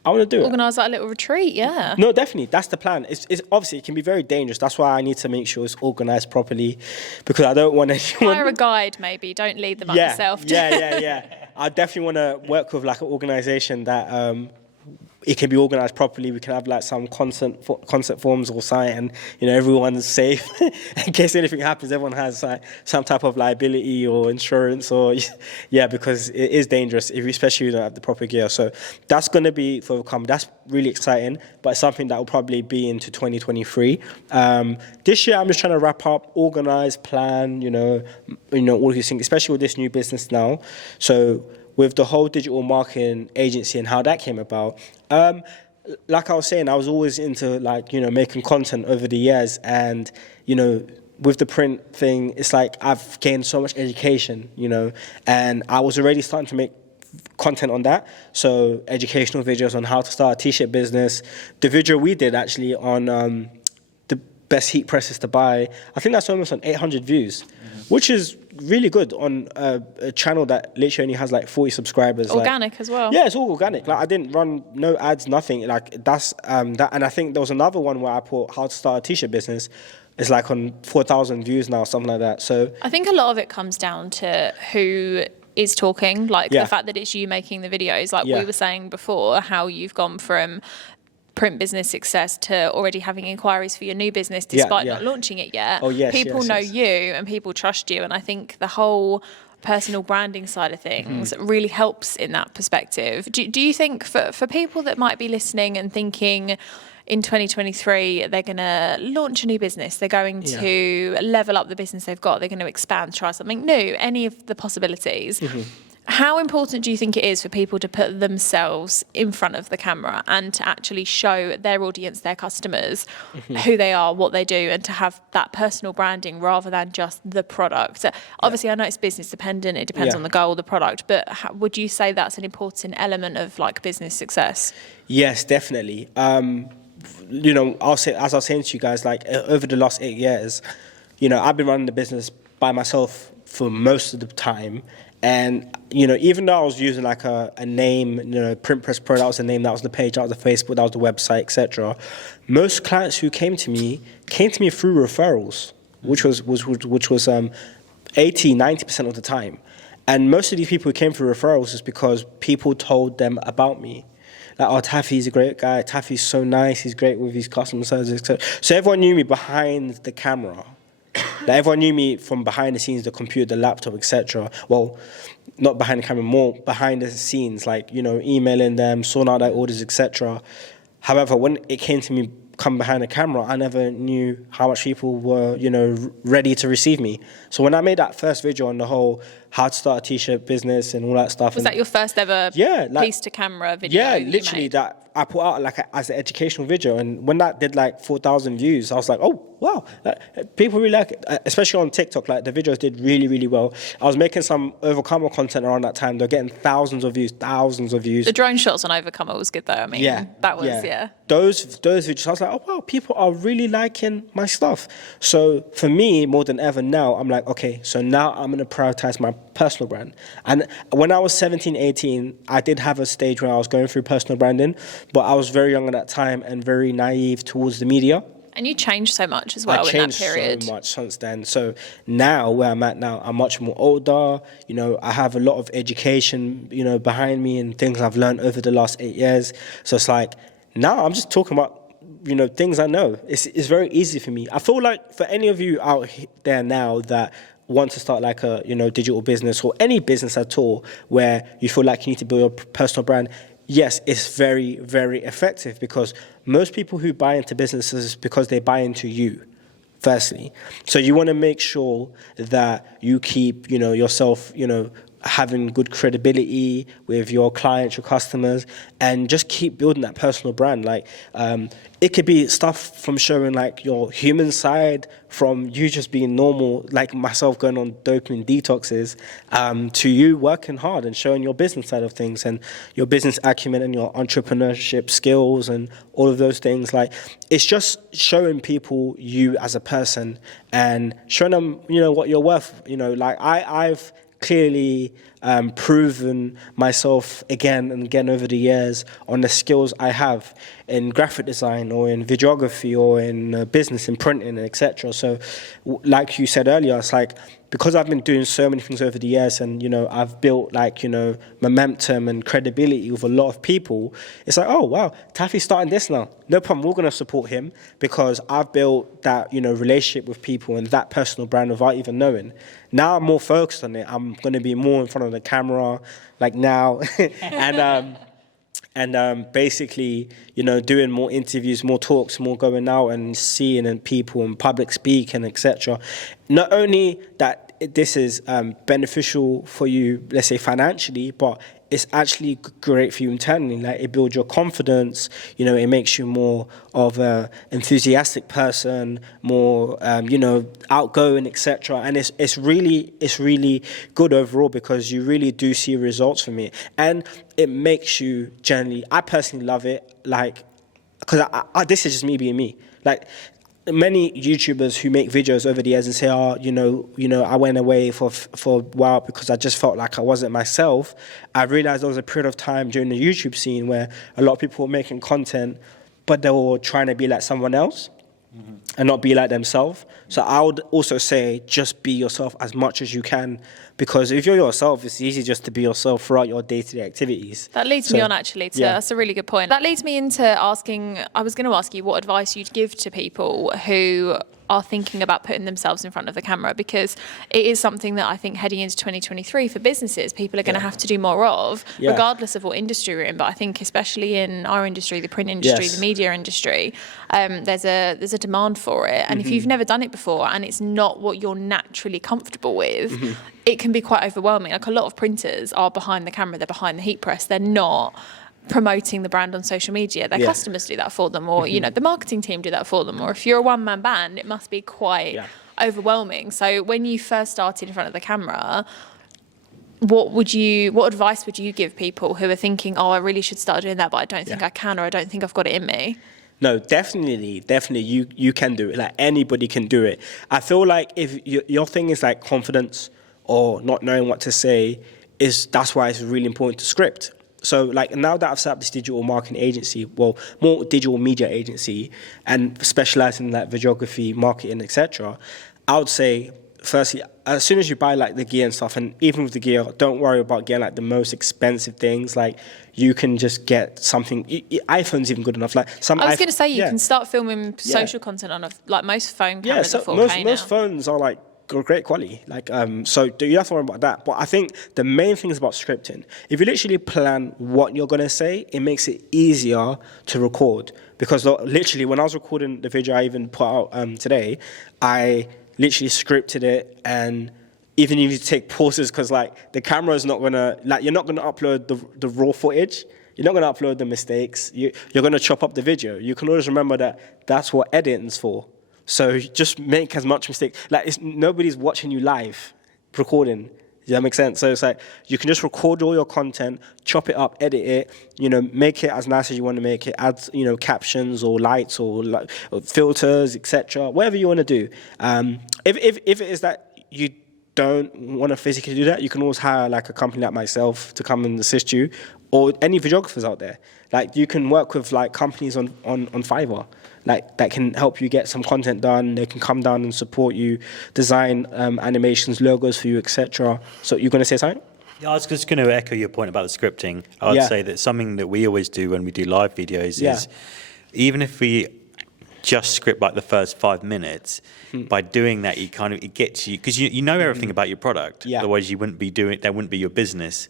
I want to do it. Organise like a little retreat, yeah. No, definitely. That's the plan. It's obviously, it can be very dangerous. That's why I need to make sure it's organised properly because I don't want anyone... Hire a guide, maybe. Don't lead them up yourself. Yeah. I definitely want to work with like an organisation that it can be organised properly. We can have like some concert forms or something, and everyone's safe in case anything happens. Everyone has like some type of liability or insurance, or because it is dangerous if especially you don't have the proper gear. So that's going to be for Overcome. That's really exciting, but it's something that will probably be into 2023. This year I'm just trying to wrap up, organise, plan. All these things, especially with this new business now. So with the whole digital marketing agency and how that came about, like I was saying, I was always into like, making content over the years, and, with the print thing, it's like I've gained so much education, and I was already starting to make content on that. So educational videos on how to start a t-shirt business. The video we did actually on the best heat presses to buy, I think that's almost on 800 views, which is really good on a channel that literally only has like 40 subscribers. Organic as well. Yeah, it's all organic. Like I didn't run no ads, nothing. Like that's that. And I think there was another one where I put how to start a t-shirt business. It's like on 4,000 views now, something like that. So I think a lot of it comes down to who is talking, like Yeah. the fact that it's you making the videos, like Yeah. we were saying before, how you've gone from print business success to already having inquiries for your new business despite yeah. not launching it yet. Oh, yes, people yes, know yes. you and people trust you, and I think the whole personal branding side of things really helps in that perspective. Do you think for people that might be listening and thinking in 2023 they're going to launch a new business, they're going to level up the business they've got, they're going to expand, try something new, any of the possibilities, how important do you think it is for people to put themselves in front of the camera and to actually show their audience, their customers, who they are, what they do, and to have that personal branding rather than just the product? Obviously, I know it's business dependent, it depends on the goal, the product, but would you say that's an important element of like business success? yes, definitely. I'll say, as I was saying to you guys, like over the last 8 years, I've been running the business by myself for most of the time. And, even though I was using like a name, Print Press Pro, that was the name, that was the page, that was the Facebook, that was the website, etc. Most clients who came to me through referrals, which was 80, 90% of the time. And most of these people who came through referrals is because people told them about me. Like, oh, Taffy's a great guy. Taffy's so nice. He's great with his customer service, etc. So everyone knew me behind the camera. Like everyone knew me from behind the scenes, the computer, the laptop, etc. Well, not behind the camera, more behind the scenes, like, emailing them, sorting out their orders, etc. However, when it came to me come behind the camera, I never knew how much people were, ready to receive me. So when I made that first video on the whole how to start a t-shirt business and all that stuff. Was that your first ever piece to camera video? Yeah, literally that I put out like as an educational video, and when that did like 4,000 views, I was like, oh wow, people really like it, especially on TikTok. Like the videos did really, really well. I was making some Overcomer content around that time. They're getting thousands of views. The drone shots on Overcomer was good though. I mean, that was Those videos, I was like, oh wow, people are really liking my stuff. So for me, more than ever now, I'm like, okay, so now I'm gonna prioritize my personal brand. And when I was 17, 18, I did have a stage where I was going through personal branding, but I was very young at that time and very naive towards the media. And you changed so much as well I in that period. changed so much since then. So now, where I'm at now, I'm much more older. I have a lot of education, behind me and things I've learned over the last 8 years. So it's like, now I'm just talking about, things I know. It's very easy for me. I feel like for any of you out there now that want to start like a, digital business or any business at all where you feel like you need to build your personal brand, yes, it's very, very effective, because most people who buy into businesses because they buy into you, firstly. So you want to make sure that you keep, yourself, having good credibility with your clients, your customers, and just keep building that personal brand. Like, it could be stuff from showing like your human side, from you just being normal, like myself going on dopamine detoxes, to you working hard and showing your business side of things and your business acumen and your entrepreneurship skills and all of those things. Like, it's just showing people you as a person and showing them, what you're worth. Like I've clearly proven myself again and again over the years on the skills I have in graphic design or in videography or in business, in printing, etc. So like you said earlier, it's like, because I've been doing so many things over the years and, I've built like, momentum and credibility with a lot of people, it's like, oh, wow, Taffy's starting this now. No problem, we're going to support him because I've built that, relationship with people and that personal brand without even knowing. Now I'm more focused on it. I'm going to be more in front of the camera, like now, and basically, doing more interviews, more talks, more going out and seeing and people and public speaking, etc. Not only that this is beneficial for you, let's say financially, but it's actually great for you internally. Like, it builds your confidence, you know, it makes you more of a enthusiastic person, more, you know, outgoing, etc. And it's really good overall, because you really do see results from it. And it makes you generally, I personally love it, like, because this is just me being me. Like, many YouTubers who make videos over the years and say, oh, you know, I went away for a while because I just felt like I wasn't myself. I realized there was a period of time during the YouTube scene where a lot of people were making content, but they were trying to be like someone else and not be like themselves. So I would also say, just be yourself as much as you can, because if you're yourself, it's easy just to be yourself throughout your day-to-day activities. That leads me on, actually, to that's a really good point. That leads me into asking, I was going to ask you what advice you'd give to people who are thinking about putting themselves in front of the camera, because it is something that I think heading into 2023 for businesses, people are going to have to do more of, regardless of what industry we're in. But I think especially in our industry, the print industry, the media industry, there's a demand for it. And if you've never done it before and it's not what you're naturally comfortable with, it can be quite overwhelming. Like, a lot of printers are behind the camera, they're behind the heat press, they're not promoting the brand on social media. Their customers do that for them, or you know, the marketing team do that for them. Or if you're a one-man band, it must be quite overwhelming. So when you first started in front of the camera, what advice would you give people who are thinking, oh, I really should start doing that, but I don't think I can, or I don't think I've got it in me? No, definitely, you can do it. Like, anybody can do it. I feel like if your thing is like confidence or not knowing what to say, that's why it's really important to script. So, like, now that I've set up this digital marketing agency, well, more digital media agency, and specializing in like videography, marketing, etc., I would say, firstly, as soon as you buy like the gear and stuff, and even with the gear, don't worry about getting like the most expensive things. Like, you can just get something. iPhone's even good enough. Like, I was going to say, you can start filming social content on like most phone cameras. Yeah, so most phones are like great quality. Like, so you have to worry about that. But I think the main thing is about scripting. If you literally plan what you're gonna say, it makes it easier to record. Because literally, when I was recording the video I even put out today, I literally scripted it, and even if you take pauses, because like the camera is not gonna, like, you're not gonna upload the raw footage. You're not gonna upload the mistakes. You're gonna chop up the video. You can always remember that that's what editing's for. So just make as much mistake. Like, nobody's watching you live recording. Does that make sense? So it's like, you can just record all your content, chop it up, edit it, you know, make it as nice as you want to make it, add, you know, captions or lights or filters, etc. Whatever you want to do. If it is that you don't want to physically do that, you can always hire like a company like myself to come and assist you, or any videographers out there. Like, you can work with like companies on Fiverr, like, that can help you get some content done. They can come down and support you, design animations, logos for you, etc. So you're going to say something? Yeah, I was just going to echo your point about the scripting. I would say that something that we always do when we do live videos is, even if we just script like the first 5 minutes, by doing that, it gets you, because you know everything about your product. Otherwise, you wouldn't be doing it. That wouldn't be your business.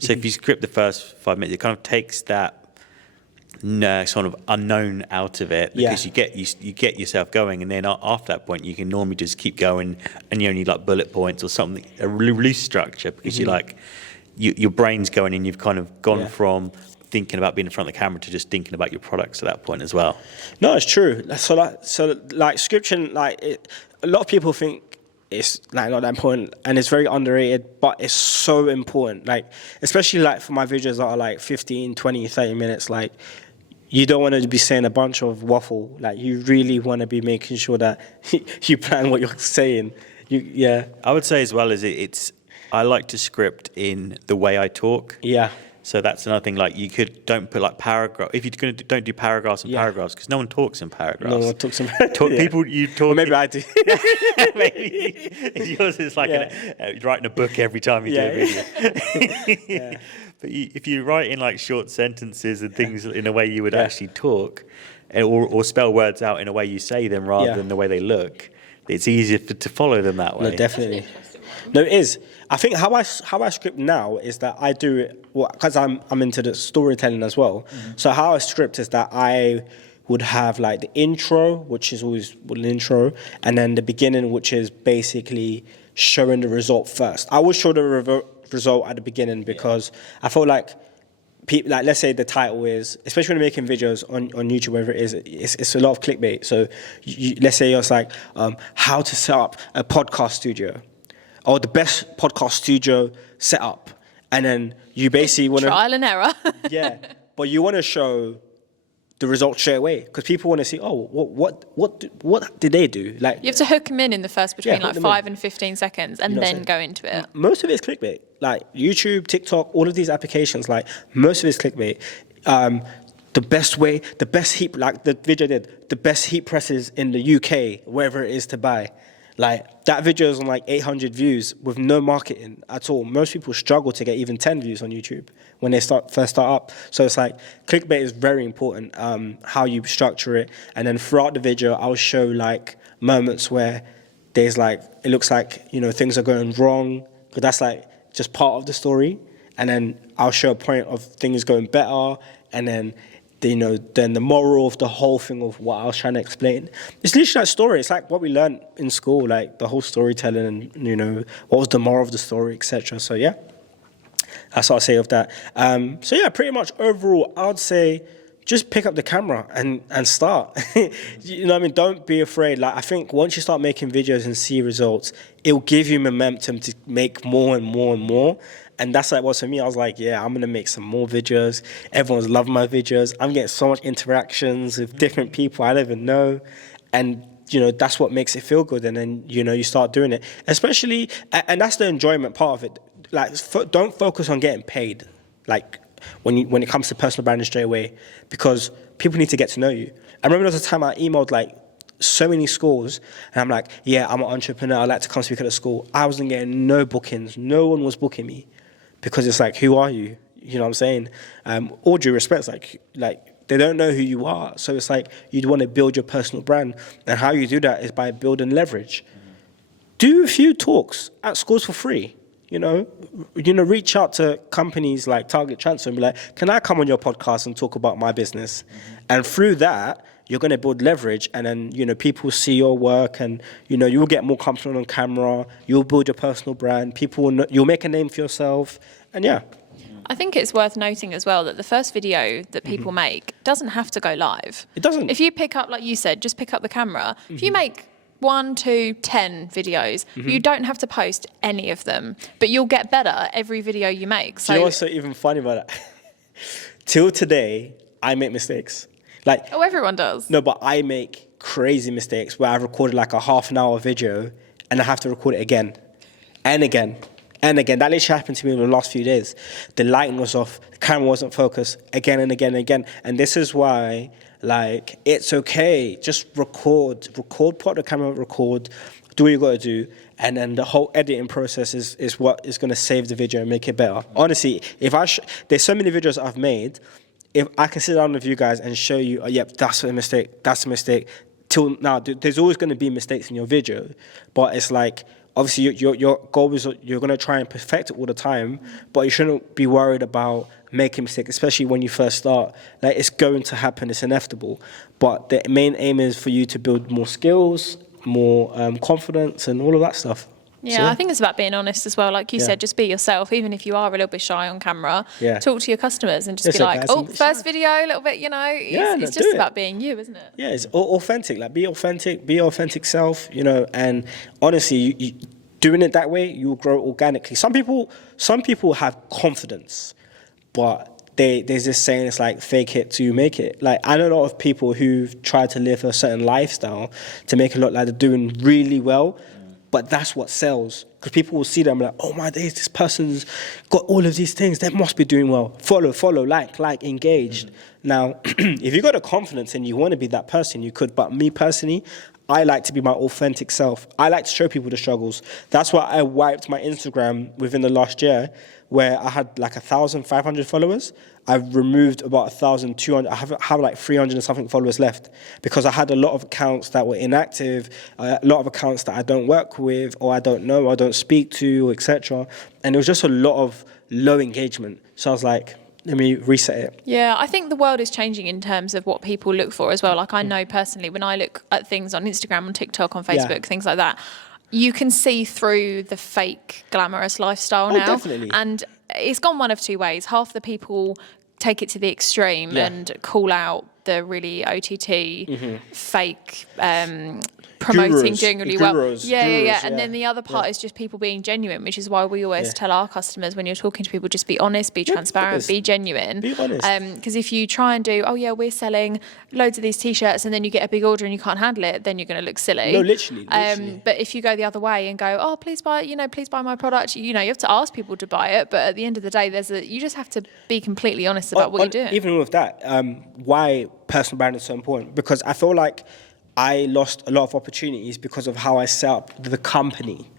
So if you script the first 5 minutes, it kind of takes that sort of unknown out of it, because you get yourself going, and then after that point you can normally just keep going, and you only like bullet points or something, a loose structure, because you like your brain's going, and you've kind of gone from thinking about being in front of the camera to just thinking about your products at that point as well. No, it's true. So like scripting, like, a lot of people think it's like not that important, and it's very underrated, but it's so important. Like, especially like for my videos that are like 15, 20, 30 minutes, like, you don't want to be saying a bunch of waffle. Like, you really want to be making sure that you plan what you're saying. I would say as well as I like to script in the way I talk. So that's another thing. Like, don't put like paragraph. If you're going to don't do paragraphs and paragraphs, because no one talks in paragraphs. No one talks in paragraphs. People, you talk. Well, maybe I do. Maybe yours is like writing a book every time you do a video. But if you write in like short sentences and things in a way you would actually talk, or spell words out in a way you say them rather than the way they look, it's easier to follow them that way. No, definitely. No, it is. I think how I script now is that I do it, because I'm into the storytelling as well. So how I script is that I would have like the intro, which is always an intro, and then the beginning, which is basically showing the result first. I would show the result at the beginning because I feel like people, like, let's say the title is, especially when you're making videos on YouTube, wherever it is, it's a lot of clickbait. So let's say it's like how to set up a podcast studio, or the best podcast studio setup, and then you basically want to trial and error. yeah, but you want to show the results straight away because people want to see, oh, what did they do? Like, You have to hook them in the first between hook like them 5 in. and 15 seconds and You know what then I'm go into it. most of it is clickbait. Like YouTube, TikTok, all of these applications, like most of it is clickbait. The best heat, like the video did, the best heat presses in the UK, wherever it is to buy. Like that video is on like 800 views with no marketing at all. Most people struggle to get even 10 views on YouTube when they first start up. So it's like clickbait is very important, how you structure it. And then throughout the video, I'll show like moments where there's like, it looks like, you know, things are going wrong, but that's like just part of the story. And then I'll show a point of things going better. And then, you know, then the moral of the whole thing of what I was trying to explain. It's literally like story. It's like what we learned in school, like the whole storytelling and, you know, what was the moral of the story, etc. So, yeah, that's what I'll say of that. So, yeah, pretty much overall, I would say just pick up the camera and start. You know what I mean? Don't be afraid. Like, I think once you start making videos and see results, it'll give you momentum to make more and more and more. And that's like what for me, I was like, yeah, I'm going to make some more videos. Everyone's loving my videos. I'm getting so much interactions with different people I don't even know. And, you know, that's what makes it feel good. And then, you know, you start doing it. Especially, and that's the enjoyment part of it. Like, don't focus on getting paid. Like, when it comes to personal branding straight away, because people need to get to know you. I remember there was a time I emailed like so many schools, and I'm like, yeah, I'm an entrepreneur, I'd like to come speak at a school. I wasn't getting no bookings. No one was booking me because it's like, who are you? You know what I'm saying? All due respect, like they don't know who you are. So it's like you'd want to build your personal brand, and how you do that is by building leverage. Do a few talks at schools for free. You know, reach out to companies like Target Transfer and be like, can I come on your podcast and talk about my business? And through that, you're going to build leverage, and then, you know, people see your work, and, you know, you'll get more confident on camera. You'll build your personal brand. People will know, you'll make a name for yourself. And yeah. I think it's worth noting as well that the first video that people make doesn't have to go live. It doesn't. If you pick up, like you said, just pick up the camera. If you make 1, 2, 10 videos, you don't have to post any of them, but you'll get better every video you make. So, Do you know what's so even funny about that? Till today, I make mistakes. Like, oh, everyone does. No, but I make crazy mistakes where I've recorded like a half an hour video and I have to record it again and again and again. That literally happened to me in the last few days. The lighting was off, the camera wasn't focused, again and again and again. And this is why, like, it's okay. Just record, put the camera, record, do what you got to do. And then the whole editing process is what is going to save the video and make it better. Honestly, there's so many videos I've made. If I can sit down with you guys and show you, oh, yep, that's a mistake. Till now, there's always going to be mistakes in your video, but it's like, obviously your goal is you're going to try and perfect it all the time, but you shouldn't be worried about making mistakes, especially when you first start. Like, it's going to happen, it's inevitable. But the main aim is for you to build more skills, more confidence, and all of that stuff. Yeah, So, I think it's about being honest as well. Like you said, just be yourself, even if you are a little bit shy on camera. Yeah. Talk to your customers and just Yes, be like, guys, oh, I'm first video, a little bit, you know. It's do just it. about being you, isn't it? Yeah, it's authentic. Like, be your authentic self, you know. And honestly, you doing it that way, you'll grow organically. Some people have confidence, but there's this saying, it's like fake it till you make it. Like, I know a lot of people who've tried to live a certain lifestyle to make it look like they're doing really well, but that's what sells. Because people will see them like, oh my days, this person's got all of these things, they must be doing well. Follow, like, engaged. Now, if you got the confidence and you want to be that person, you could. But me personally, I like to be my authentic self. I like to show people the struggles. That's why I wiped my Instagram within the last year, where I had like 1,500 followers. I've removed about 1,200. I have like 300 and something followers left, because I had a lot of accounts that were inactive, a lot of accounts that I don't work with, or I don't know, or I don't speak to, etc. And it was just a lot of low engagement. So I was like, let me reset it. Yeah, I think the world is changing in terms of what people look for as well. Like, I know personally, when I look at things on Instagram, on TikTok, on Facebook, things like that, you can see through the fake glamorous lifestyle now. Definitely. And it's gone one of two ways. Half the people take it to the extreme and call out the really OTT fake promoting generally well. Gurus, And then the other part is just people being genuine, which is why we always tell our customers, when you're talking to people, just be honest, be transparent, be genuine. Be honest. Because if you try and do, we're selling loads of these t-shirts, and then you get a big order and you can't handle it, then you're going to look silly. No, literally. But if you go the other way and go, please buy my product, you have to ask people to buy it. But at the end of the day, you just have to be completely honest about what you're doing. Even with that, why personal branding is so important, because I feel like I lost a lot of opportunities because of how I set up the company.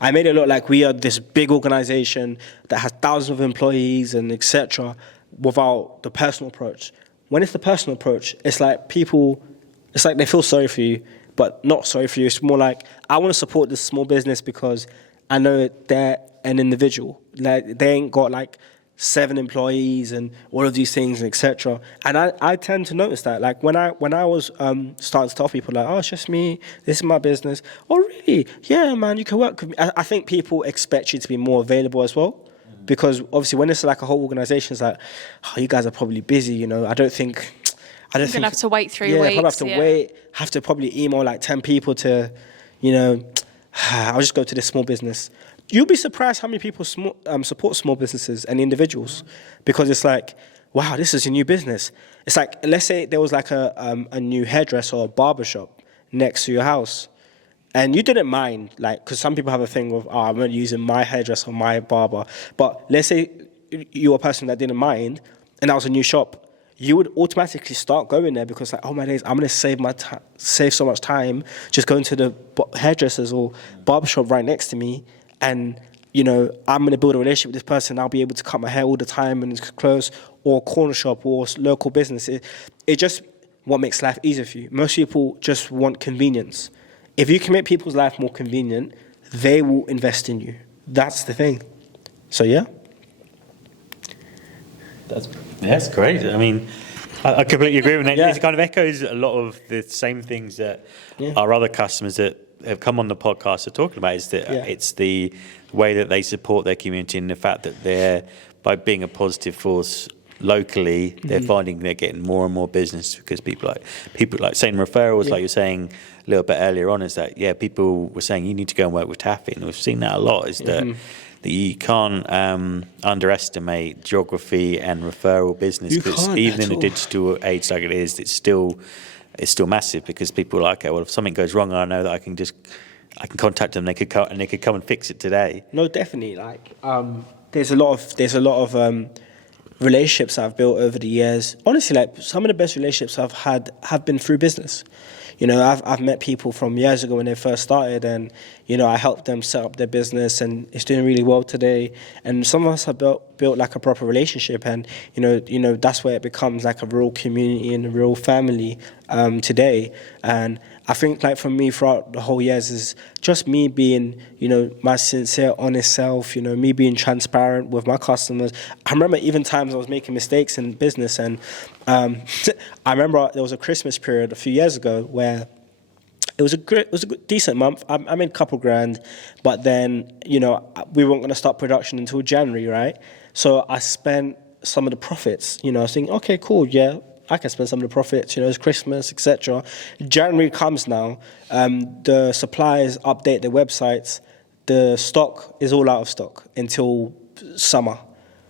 I made it look like we are this big organization that has thousands of employees and etc. without the personal approach. When it's the personal approach, it's like they feel sorry for you, but not sorry for you. It's more like, I want to support this small business because I know they're an individual. Like, they ain't got like 7 employees and all of these things, etc. And I tend to notice that, like when I was starting to tell people like, it's just me, this is my business. Oh really? Yeah, man, you can work with me. I think people expect you to be more available as well, because obviously when it's like a whole organization, it's like, you guys are probably busy. I don't think you're gonna have to wait 3 weeks. Probably have to wait. Have to probably email like 10 people to, I'll just go to this small business. You'll be surprised how many people support small businesses and individuals, because it's like, wow, this is a new business. It's like, let's say there was like a new hairdresser or barbershop next to your house, and you didn't mind, like, because some people have a thing of, I'm not using my hairdresser or my barber. But let's say you're a person that didn't mind, and that was a new shop. You would automatically start going there because, like, oh my days, I'm going to save so much time just going to the hairdressers or barbershop right next to me. And, I'm going to build a relationship with this person. I'll be able to cut my hair all the time and it's close, or corner shop or local business. It just what makes life easier for you. Most people just want convenience. If you can make people's life more convenient, they will invest in you. That's the thing. So, yeah. That's great. I mean, I completely agree with it. Yeah. It kind of echoes a lot of the same things that our other customers that have come on the podcast are talking about, is that it's the way that they support their community, and the fact that they're, by being a positive force locally, they're finding they're getting more and more business, because people like saying referrals, like you're saying a little bit earlier on, is that, people were saying you need to go and work with Taffy, and we've seen that a lot, is that you can't underestimate geography and referral business, because even in a digital age like it is, it's still massive, because people are like, okay, well, if something goes wrong, I know that I can contact them. They could come and fix it today. No, definitely. Like, there's a lot of relationships I've built over the years. Honestly, like, some of the best relationships I've had have been through business. I've met people from years ago when they first started, and I helped them set up their business, and it's doing really well today. And some of us have built like a proper relationship, and that's where it becomes like a real community and a real family today. And I think, like, for me throughout the whole years is just me being, my sincere, honest self, me being transparent with my customers. I remember even times I was making mistakes in business, and I remember there was a Christmas period a few years ago where it was a good, decent month. I made a couple grand, but then, we weren't going to start production until January, right? So I spent some of the profits, I was thinking, okay, cool, yeah, I can spend some of the profits, it's Christmas, etc. January comes now, the suppliers update their websites, the stock is all out of stock until summer.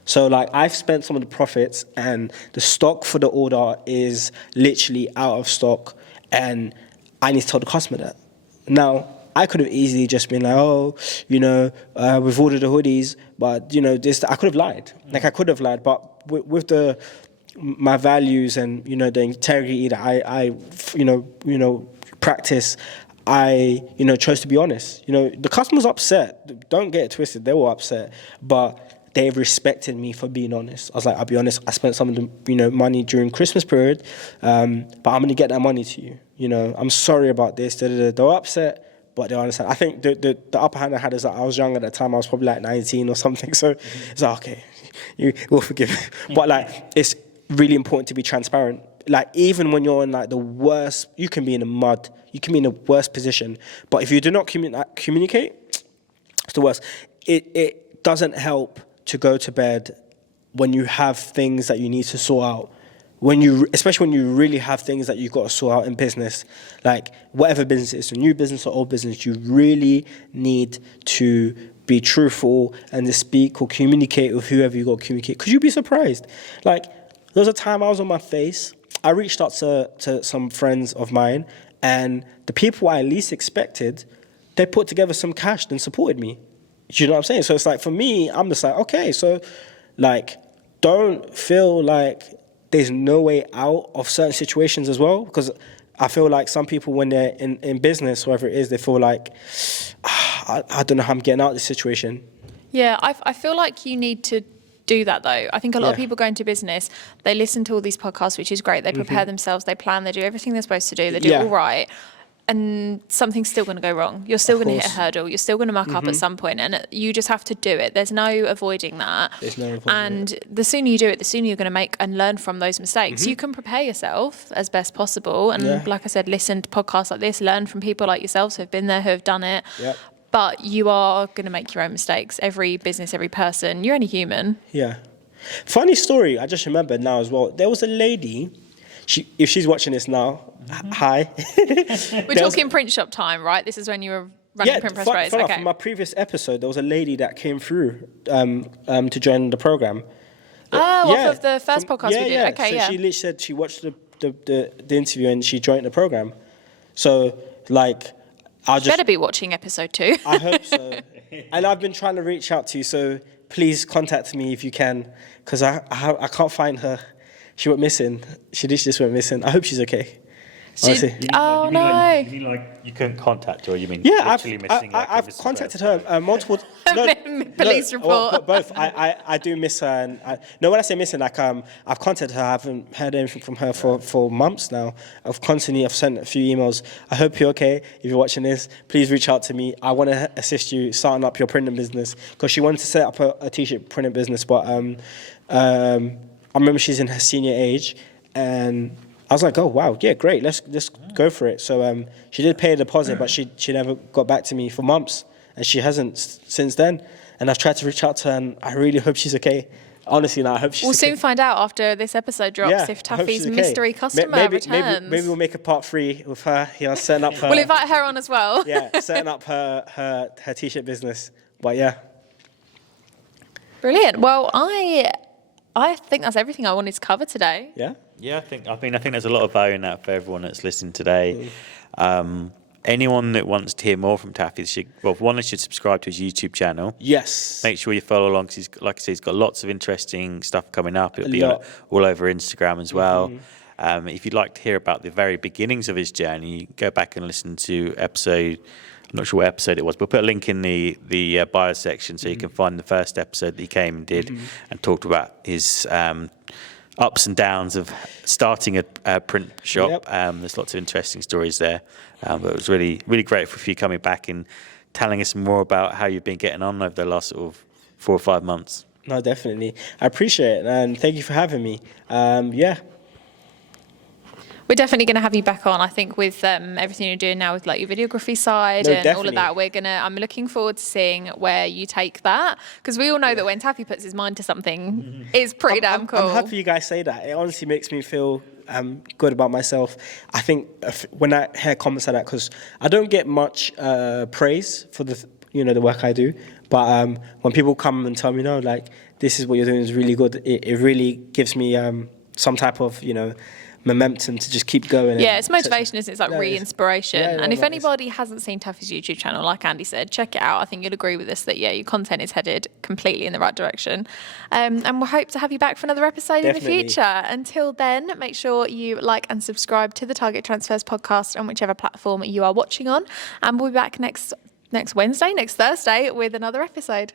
So, like, I've spent some of the profits, and the stock for the order is literally out of stock, and I need to tell the customer that. Now, I could have easily just been like, we've ordered the hoodies, but, I could have lied. Like, I could have lied, but with my values and, the integrity that I practice, I, chose to be honest. The customer's upset. Don't get it twisted. They were upset, but they've respected me for being honest. I was like, I'll be honest, I spent some of the, money during Christmas period, but I'm going to get that money to you. I'm sorry about this. They were upset, but they understand. I think the upper hand I had is that I was young at that time. I was probably like 19 or something. So it's like, okay, you will forgive. But, like, it's really important to be transparent. like even when you're in like the worst, you can be in the mud, you can be in the worst position. But if you do not communicate, it's the worst. It doesn't help to go to bed when you have things that you need to sort out. Especially when you really have things that you've got to sort out in business, like whatever business it is, a new business or old business, you really need to be truthful and to speak or communicate with whoever you got to communicate. Because you'd be surprised. Like, there was a time I was on my face. I reached out to some friends of mine, and the people I least expected, they put together some cash and supported me. Do you know what I'm saying? So it's like, for me, I'm just like, okay, so like, don't feel like there's no way out of certain situations as well, because I feel like some people, when they're in business, whatever it is, they feel like, I don't know how I'm getting out of this situation. Yeah, I feel like you need to do that though. I think a lot of people go into business, they listen to all these podcasts, which is great. They prepare themselves, they plan, they do everything they're supposed to do, they do it all right. And something's still going to go wrong. You're still going to hit a hurdle. You're still going to muck up at some point, and you just have to do it. There's no avoiding that. And the sooner you do it, the sooner you're going to make and learn from those mistakes. You can prepare yourself as best possible. And like I said, listen to podcasts like this, learn from people like yourselves who have been there, who have done it. But you are going to make your own mistakes. Every business, every person, you're only human. Yeah. Funny story, I just remembered now as well. There was a lady, if she's watching this now, hi. We're talking print shop time, right? This is when you were running Print Press Pros. Okay. From my previous episode, there was a lady that came through to join the program. Off of the first podcast we did. Okay, so she literally said she watched the interview and she joined the program. So, like, better be watching episode 2. I hope so. And I've been trying to reach out to you, so please contact me if you can, because I can't find her. She went missing. She just went missing. I hope she's okay. No. You mean like you couldn't contact her, or you mean literally missing? I've contacted her multiple. Police report. Both. I do miss her. And when I say missing, like I've contacted her. I haven't heard anything from her for months now. I've sent a few emails. I hope you're okay. If you're watching this, please reach out to me. I want to assist you starting up your printing business, because she wanted to set up a t-shirt printing business, but I remember she's in her senior age, and I was like, oh, wow, yeah, great, let's go for it. So she did pay a deposit, but she never got back to me for months, and she hasn't since then. And I've tried to reach out to her, and I really hope she's okay. Honestly, I hope she's okay. We'll soon find out after this episode drops if Taffy's mystery customer returns. Maybe we'll make a part 3 with her, setting up her... We'll invite her on as well. Setting up her t-shirt business. But yeah. Brilliant. Well, I think that's everything I wanted to cover today. Yeah? Yeah, I think there's a lot of value in that for everyone that's listening today. Anyone that wants to hear more from Taffy should subscribe to his YouTube channel. Yes. Make sure you follow along, because like I say, he's got lots of interesting stuff coming up. It'll be all over Instagram as well. If you'd like to hear about the very beginnings of his journey, go back and listen to episode... I'm not sure what episode it was, but we'll put a link in the bio section so you can find the first episode that he came and did and talked about his ups and downs of starting a print shop. There's lots of interesting stories there. But it was really, really grateful for you coming back and telling us more about how you've been getting on over the last sort of 4 or 5 months. No, definitely. I appreciate it, and thank you for having me. We're definitely going to have you back on, I think, with everything you're doing now with like your videography side all of that. I'm looking forward to seeing where you take that, because we all know that when Taffy puts his mind to something, it's pretty damn cool. I'm happy you guys say that. It honestly makes me feel good about myself. I think when I hear comments like that, because I don't get much praise for the work I do, but when people come and tell me, no, like, this is what you're doing is really good, it really gives me some type of, momentum to just keep going. Yeah, it's motivation, isn't it? It's like re-inspiration. And if anybody hasn't seen Taffy's YouTube channel, like Andy said, check it out. I think you'll agree with us that, your content is headed completely in the right direction. And we'll hope to have you back for another episode in the future. Until then, make sure you like and subscribe to the Target Transfers podcast on whichever platform you are watching on. And we'll be back next Thursday with another episode.